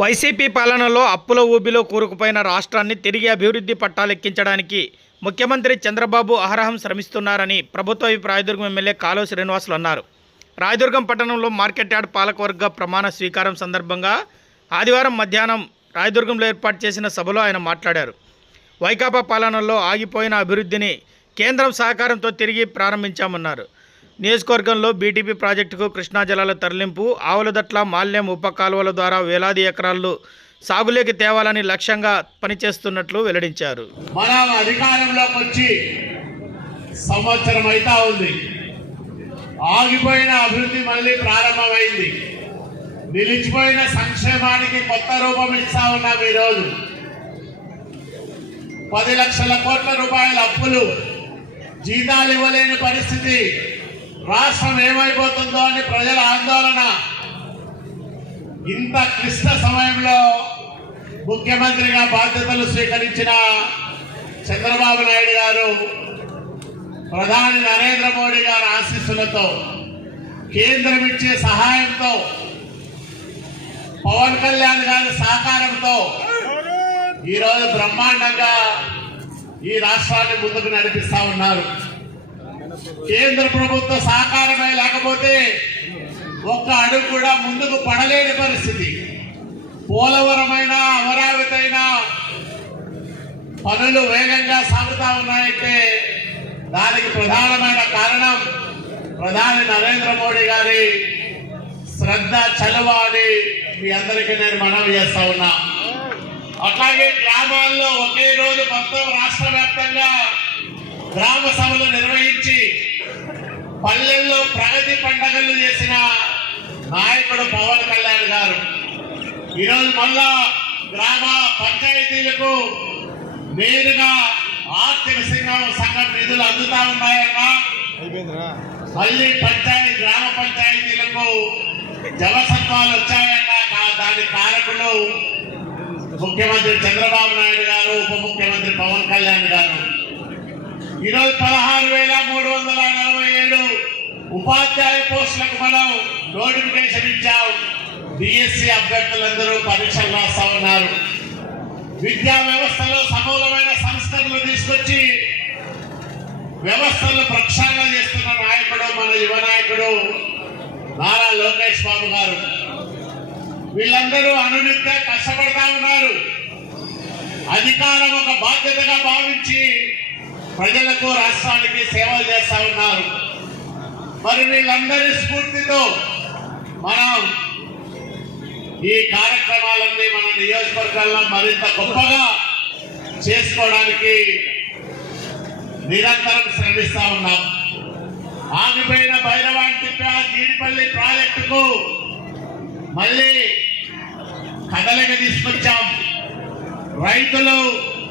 YCP పాలనలో అప్పుల ఊబిలో కూరుకుపోయిన రాష్ట్రాన్ని తిరిగి అభివృద్ధి పట్టాలెక్కించడానికి ముఖ్యమంత్రి చంద్రబాబు అహరహం శ్రమిస్తున్నారని ప్రభుత్వ రాయదుర్గం ఎమ్మెల్యే కాలువ శ్రీనివాసులు అన్నారు. రాయదుర్గం పట్టణంలో మార్కెట్ యార్డ్ పాలకవర్గ ప్రమాణ స్వీకారం సందర్భంగా ఆదివారం మధ్యాహ్నం రాయదుర్గంలో ఏర్పాటు చేసిన సభలో ఆయన మాట్లాడారు. వైకాపా పాలనలో ఆగిపోయిన అభివృద్ధిని కేంద్రం సహకారంతో తిరిగి ప్రారంభించామన్నారు. నియోజకవర్గంలో బీటీపీ ప్రాజెక్టుకు కృష్ణా జలాల తరలింపు ఆవులదట్ల మాల్యం ఉప కాలువల ద్వారా వేలాది ఎకరాలు సాగులోకి తేవాలని లక్ష్యంగా పనిచేస్తున్నట్లు వెల్లడించారు. మనం అధికారంలోకి వచ్చి సంవత్సరం అయితా ఉంది. ఆగిపోయిన అభివృద్ధి మళ్ళీ ప్రారంభమైంది. నిలిచిపోయిన సంక్షేమానికి కొత్త రూపం ఇస్తా ఉన్నాం ఈరోజు. పది లక్షల కోట్ల రూపాయల అప్పులు జీతాలు ఇవ్వలేని పరిస్థితి. రాష్ట్రం ఏమైపోతుందో అని ప్రజల ఆందోళన. ఇంత క్లిష్ట సమయంలో ముఖ్యమంత్రిగా బాధ్యతలు స్వీకరించిన చంద్రబాబు నాయుడు గారు ప్రధాని నరేంద్ర మోడీ గారి ఆశీస్సులతో కేంద్రం ఇచ్చే సహాయంతో పవన్ కళ్యాణ్ గారి సహకారంతో ఈరోజు బ్రహ్మాండంగా ఈ రాష్ట్రాన్ని ముందుకు నడిపిస్తా ఉన్నారు. కేంద్ర ప్రభుత్వ సహకారమే లేకపోతే ఒక్క అడుగు కూడా ముందుకు పడలేని పరిస్థితి. పోలవరమైన అమరావతి అయినా పనులు వేగంగా సాగుతా ఉన్నాయంటే దానికి ప్రధానమైన కారణం ప్రధాని నరేంద్ర మోడీ గారి శ్రద్ధ చలువ అని మీ అందరికీ నేను మనవి చేస్తా ఉన్నా. అట్లాగే గ్రామాల్లో ఒకే రోజు మొత్తం రాష్ట్ర వ్యాప్తంగా గ్రామ సభలు నిర్వహించి పల్లెల్లో ప్రగతి పండగలు చేసిన నాయకుడు పవన్ కళ్యాణ్ గారు. ఈరోజు మళ్ళా గ్రామ పంచాయతీలకు నేరుగా ఆర్థిక సంఘం సంఘం నిధులు అందుతా ఉన్నాయన్నా మళ్ళీ పంచాయతీ గ్రామ పంచాయతీలకు జలసత్వాలు వచ్చాయన్న దాని కారకులు ముఖ్యమంత్రి చంద్రబాబు నాయుడు గారు ఉప ముఖ్యమంత్రి పవన్ కళ్యాణ్ గారు. ఈరోజు పదహారు వేల మూడు వందల నలభై ఏడు ఉపాధ్యాయ పోస్టులకు మనం నోటిఫికేషన్ ఇచ్చాం. బిఎస్సి అభ్యర్థులందరూ పరీక్షలు రాస్తా ఉన్నారు. విద్యా వ్యవస్థలో సమూలమైన సంస్కరణలు తీసుకొచ్చి వ్యవస్థలు ప్రక్షాళన చేస్తున్న నాయకుడు మన యువ నాయకుడు నారా లోకేష్ బాబు గారు. వీళ్ళందరూ అనునిత్య కష్టపడతా ఉన్నారు. అధికారం ఒక బాధ్యతగా భావించి ప్రజలకు రాష్ట్రానికి సేవలు చేస్తా ఉన్నారు. మరి వీళ్ళందరి స్ఫూర్తితో మనం ఈ కార్యక్రమాలన్నీ మన నియోజకవర్గాల్లో మరింత గొప్పగా చేసుకోవడానికి నిరంతరం శ్రమిస్తా ఉన్నాం. ఆగిపోయిన భైరవాంతిప్ప జీడిపల్లి ప్రాజెక్టుకు మళ్ళీ కదలిక తీసుకొచ్చాం. రైతులు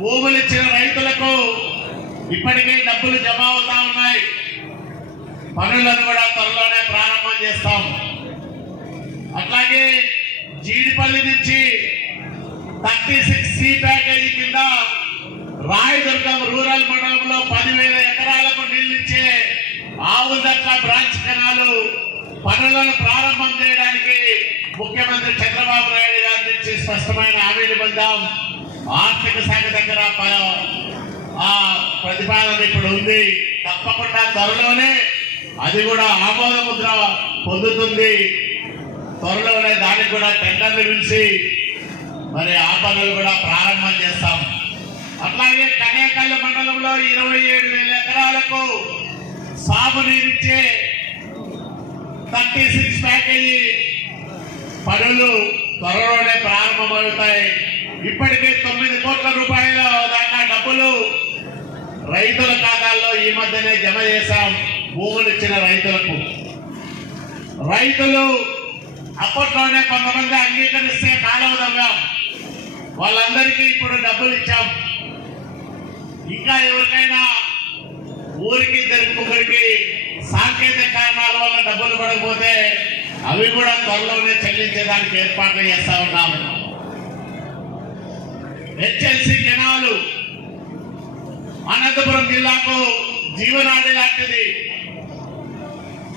భూములు ఇచ్చిన రైతులకు ఇప్పటికే డబ్బులు జమ అవుతా ఉన్నాయి. పనులను కూడా త్వరలోనే ప్రారంభం చేస్తాం. అట్లాగే జీడిపల్లి నుంచి థర్టీ సిక్స్ సి ప్యాకేజీ కింద రాయదుర్గం రూరల్ మండలంలో పదివేల ఎకరాలకు నీళ్ళిచ్చే ఆవుదట్ల బ్రాంచ్ కెనాలు పనులను ప్రారంభం చేయడానికి ముఖ్యమంత్రి చంద్రబాబు నాయుడు గారి నుంచి స్పష్టమైన హామీలు పొందాం. ఆర్థిక శాఖ దగ్గర ప- ఆ ప్రతిపాదన ఇప్పుడు ఉంది. తప్పకుండా త్వరలోనే అది కూడా ఆమోద ముద్ర పొందుతుంది. త్వరలోనే దానికి కూడా టెండర్లు పిలిచి మరి ఆ పనులు కూడా ప్రారంభం చేస్తాం. అట్లాగే కనేకల్లు మండలంలో ఇరవై ఏడు వేల ఎకరాలకు సాగునీరిచ్చే థర్టీ సిక్స్ ప్యాకేజీ పనులు త్వరలోనే ప్రారంభమవుతాయి. ఇప్పటికే తొమ్మిది కోట్ల రూపాయల దాకా డబ్బులు రైతుల ఖాతాల్లో ఈ మధ్యనే జమ చేశాం. భూములు ఇచ్చిన రైతులకు. రైతులు అప్పట్లోనే కొంతమంది అంగీకరిస్తే కాలువ వాళ్ళందరికీ ఇప్పుడు డబ్బులు ఇచ్చాం. ఇంకా ఎవరికైనా ఊరికి ఇద్దరికి సాంకేతిక కారణాల వల్ల డబ్బులు పడకపోతే అవి కూడా త్వరలోనే చెల్లించేదానికి ఏర్పాట్లు చేస్తా ఉన్నాము. హెచ్ఎల్సి జనాలు అనంతపురం జిల్లాకు జీవనాడి లాంటిది.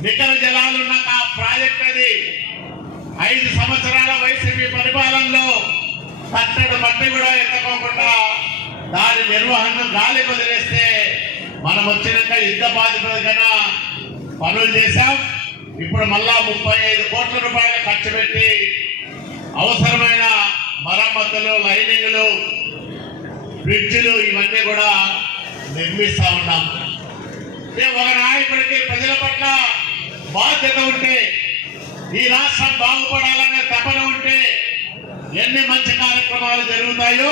నికర జలాలున్న ఆ ప్రాజెక్ట్ అది. ఐదు సంవత్సరాల వైసీపీ పరిపాలనలో తట్టడు మట్టి కూడా ఎత్తకోకుండా దాని నిర్వహణ గాలి వదిలేస్తే మనం వచ్చినాక యుద్ధ బాధితులుగా పనులు చేశాం. ఇప్పుడు మళ్ళా ముప్పై ఐదు కోట్ల రూపాయలు ఖర్చు పెట్టి అవసరమైన మరమ్మతులు లైనింగ్లు బ్రిడ్జిలు ఇవన్నీ కూడా నిర్మిస్తా ఉన్నాం అంటే ఒక నాయకుడికి ప్రజల పట్ల బాధ్యత ఉంటే ఈ రాష్ట్రం బాగుపడాలనే తపన ఉంటే ఎన్ని మంచి కార్యక్రమాలు జరుగుతాయో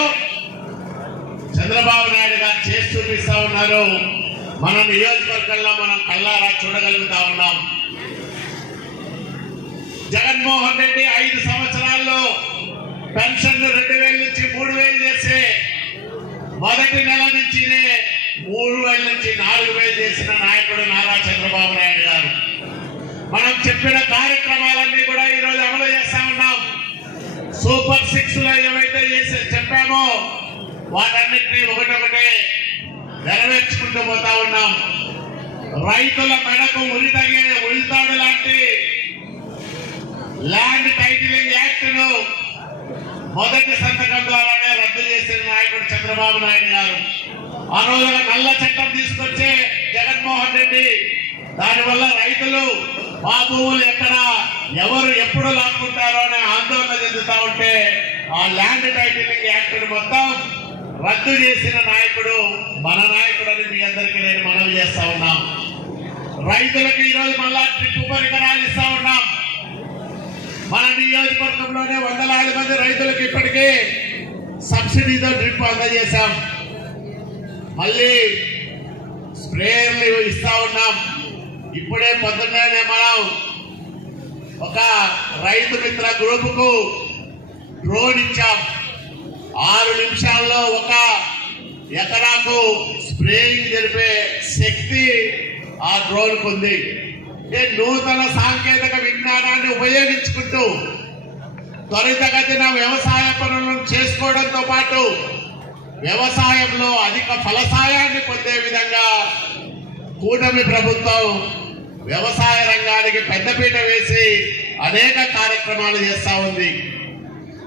చంద్రబాబు నాయుడు గారు చేసి చూపిస్తా ఉన్నారు. మన నియోజకవర్గంలో మనం కల్లారా చూడగలుగుతా ఉన్నాం. జగన్మోహన్ రెడ్డి ఐదు సంవత్సరాల్లో పెన్షన్ రెండు వేల నుంచి మూడు వేలు చేసే మొదటి నెల నుంచినే మూడు వేల నుంచి నాలుగు వేలు చేసిన నాయకుడు నారా చంద్రబాబు నాయుడు గారు. మనం చెప్పిన కార్యక్రమాలన్నీ కూడా ఈరోజు అమలు చేస్తా ఉన్నాం. సూపర్ సిక్స్లో ఏవైతే చేసి చెప్పామో వాటన్నిటినీ ఒకటొకటే నెరవేర్చుకుంటూ పోతా ఉన్నాం. రైతుల మెడకు ఉరి తగే ఉరితాడు లాంటి ల్యాండ్ టైటిలింగ్ యాక్ట్ను మొదటి సంతకం ద్వారా రద్దు చేసిన నాయకుడు చంద్రబాబు నాయుడు గారు. ఆ రోజున నల్ల చట్టం తీసుకొచ్చే జగన్మోహన్ రెడ్డి. దానివల్ల రైతులు మా భూములు ఎక్కడ ఎవరు ఎప్పుడు లాక్కుంటారో అనే ఆందోళన చెందుతా ఉంటే ఆ ల్యాండ్ టైటిలింగ్ యాక్ట్ మొత్తం రద్దు చేసిన నాయకుడు మన నాయకుడు అని మీ అందరికీ నేను మనవి చేస్తా ఉన్నాం. రైతులకు ఈరోజు మళ్ళా ట్రిప్ పరికరాలు ఇస్తా ఉన్నాం. మన నియోజకవర్గంలోనే వందలాది మంది రైతులకు ఇప్పటికే సబ్సిడీతో డ్రిప్ అందజేశాం మళ్ళీ స్ప్రేయర్లు ఇస్తా ఉన్నాం. ఇప్పుడే పొద్దున్నే మనం ఒక రైతు మిత్ర గ్రూపుకు డ్రోన్ ఇచ్చాం. ఆరు నిమిషాల్లో ఒక ఎకరాకు స్ప్రేయింగ్ జరిపే శక్తి ఆ డ్రోన్కు ఉంది. నూతన సాంకేతిక విజ్ఞానాన్ని ఉపయోగించుకుంటూ త్వరితగతిన వ్యవసాయ పనులను చేసుకోవడంతో పాటు వ్యవసాయంలో అధిక ఫలసాయాన్ని పొందే విధంగా కూటమి ప్రభుత్వం వ్యవసాయ రంగానికి పెద్దపీట వేసి అనేక కార్యక్రమాలు చేస్తూ ఉంది.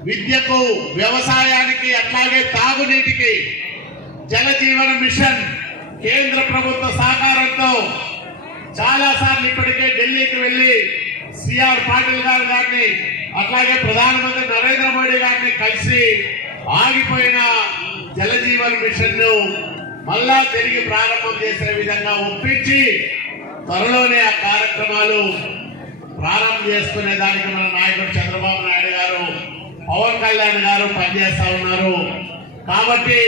విద్యకు వ్యవసాయానికి అట్లాగే తాగునీటికి జలజీవన మిషన్ కేంద్ర ప్రభుత్వ సహకారంతో చాలాసార్లు ఇప్పటికే ఢిల్లీకి వెళ్ళి సిఆర్ పాటిల్ గారు గారిని అట్లాగే ప్రధానమంత్రి నరేంద్ర మోడీ గారిని కలిసి ఆగిపోయిన జలజీవన్ మిషన్ను మళ్ళా తిరిగి ప్రారంభం చేసే విధంగా ఒప్పించి త్వరలోనే ఆ కార్యక్రమాలు ప్రారంభం చేసుకునే దానికి మన నాయకుడు చంద్రబాబు నాయుడు గారు పవన్ కళ్యాణ్ గారు పనిచేస్తా ఉన్నారు. కాబట్టి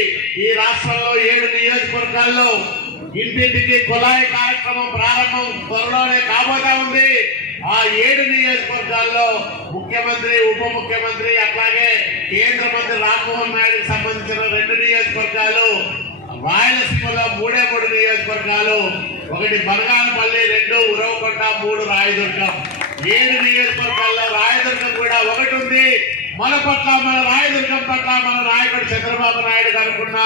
ఈ రాష్ట్రంలో ఏడు నియోజకవర్గాల్లో ఇంటింటికి కులాయి కార్యక్రమం ప్రారంభం త్వరలోనే కాబోతా ఉంది. ఆ ఏడు నియోజకవర్గాల్లో ముఖ్యమంత్రి ఉప ముఖ్యమంత్రి అట్లాగే కేంద్ర మంత్రి రామ్మోహన్ నాయుడుకి సంబంధించిన రెండు నియోజకవర్గాలు రాయలసీమలో మూడే మూడు నియోజకవర్గాలు ఒకటి బనగానపల్లి రెండు ఉరవకొండ మూడు రాయదుర్గం. ఏడు నియోజకవర్గాల్లో రాయదుర్గం కూడా ఒకటి ఉంది. మన పట్ల మన రాయ పట్ల మన నాయకుడు చంద్రబాబు నాయుడు అనుకున్న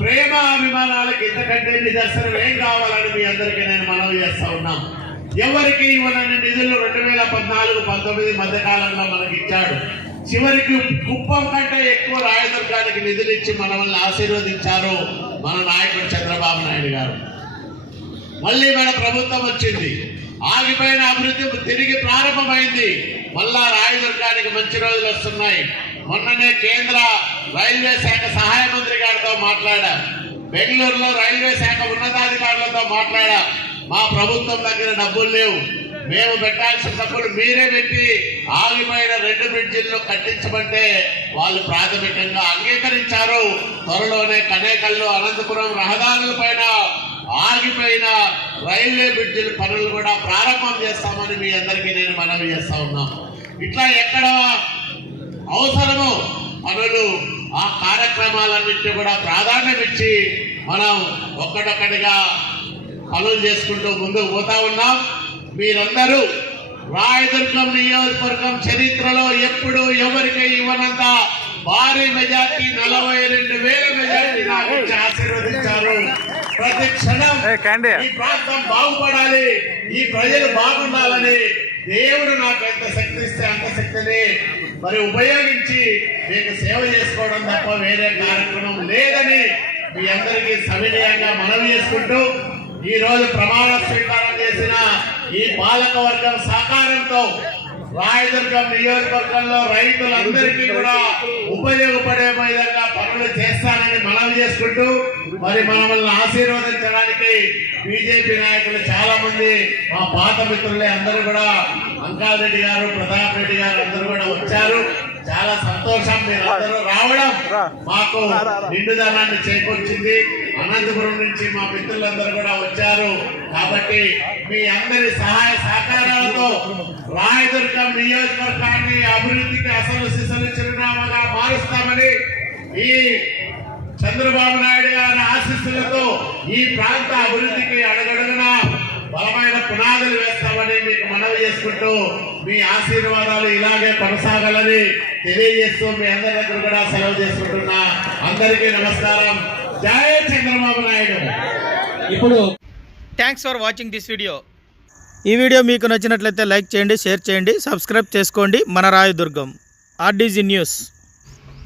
ప్రేమ అభిమానాలకు ఇంతకంటే నిదర్శనం ఏం కావాలని మీ అందరికీ నేను మనవి చేస్తా ఉన్నాం. ఎవరికి ఇవ్వనని నిధులు రెండు వేల పద్నాలుగు పంతొమ్మిది మధ్య కాలంలో మనకి ఇచ్చాడు. చివరికి కుప్పం కంటే ఎక్కువ రాయదుర్గానికి నిధులు ఇచ్చి మనల్ని ఆశీర్వదించారు మన నాయకుడు చంద్రబాబు నాయుడు గారు. మళ్ళీ మన ప్రభుత్వం వచ్చింది. ఆగిపోయిన అభివృద్ధి తిరిగి ప్రారంభమైంది. మళ్ళా రాయదుర్గానికి మంచి రోజులు వస్తున్నాయి. మొన్ననే కేంద్ర రైల్వే శాఖ సహాయ మంత్రి గారితో మాట్లాడా. బెంగళూరులో రైల్వే శాఖ ఉన్నతాధికారులతో మాట్లాడా. మా ప్రభుత్వం దగ్గర డబ్బులు లేవు. మేము పెట్టాల్సిన డబ్బులు మీరే పెట్టి ఆగిపోయిన రెండు బ్రిడ్జిలను కట్టించమంటే వాళ్ళు ప్రాథమికంగా అంగీకరించారు. త్వరలోనే కనేకల్లు అనంతపురం రహదారుల పైన ఆగిపోయిన రైల్వే బ్రిడ్జిల పనులు కూడా ప్రారంభం చేస్తామని మీ అందరికీ నేను మనవి చేస్తా ఉన్నాం. ఇట్లా ఎక్కడ అవసరమో. పనులు ఆ కార్యక్రమాలన్నింటినీ కూడా ప్రాధాన్యం ఇచ్చి మనం ఒక్కటొక్కటిగా పనులు చేసుకుంటూ ముందుకు పోతా ఉన్నాం. మీరందరూ రాయదుర్గం నియోజకవర్గం చరిత్రలో ఎప్పుడు ఎవరికి ఇవ్వనంత భారీ మెజార్టీ నలభై రెండు వేల మెజార్టీ నాకు ఆశీర్వదించారు. ప్రతి క్షణం. ఈ ప్రాంతం బాగుపడాలి ఈ ప్రజలు బాగుండాలని దేవుడు నాకు ఎంత శక్తి ఇస్తే అంత శక్తిని. మరి ఉపయోగించి మీకు సేవ చేసుకోవడం తప్ప వేరే కార్యక్రమం లేదని మీ అందరికీ సవినయంగా మనవి చేసుకుంటూ ఈ రోజు ప్రమాణ స్వీకారం చేసిన ఈ పాలకవర్గం సహకారంతో రాయదుర్గం నియోజకవర్గంలో రైతులందరికీ కూడా ఉపయోగపడే విధంగా పనులు చేస్తానని మనవి చేసుకుంటూ మరి మనల్ని ఆశీర్వదించడానికి బీజేపీ నాయకులు చాలా మంది మా పాత మిత్రులే అందరూ కూడా అంకాల్ రెడ్డి గారు ప్రతాప్ రెడ్డి గారు అందరూ కూడా వచ్చారు. చాలా సంతోషం. మీరు అందరూ రావడం మాకు నిండుదనాన్ని చేకూర్చింది. అనంతపురం నుంచి మా మిత్రులందరూ కూడా వచ్చారు. కాబట్టి మీ అందరి సహాయ సహకారాలతో రాయదుర్గం నియోజకవర్గాన్ని అభివృద్ధికి అసలు సిసలు చిరునామాగా మారుస్తామని ఈ చంద్రబాబు నాయుడు గారి ఆశీస్సులతో ఈ ప్రాంత అభివృద్ధికి అడుగడుగున బలమైన పునాదులు వేస్తామని మీకు మనవి చేసుకుంటూ మీ ఆశీర్వాదాలు ఇలాగే కొనసాగాలని తెలియజేస్తూ మీ అందరి దగ్గర కూడా సెలవు చేసుకుంటున్నా. అందరికీ నమస్కారం. జై చంద్రబాబు నాయుడు. ఇప్పుడు thanks for watching this video ఈ వీడియో మీకు నచ్చినట్లయితే లైక్ చేయండి షేర్ చేయండి సబ్స్క్రైబ్ చేసుకోండి. మన రాయదుర్గం. RDG news.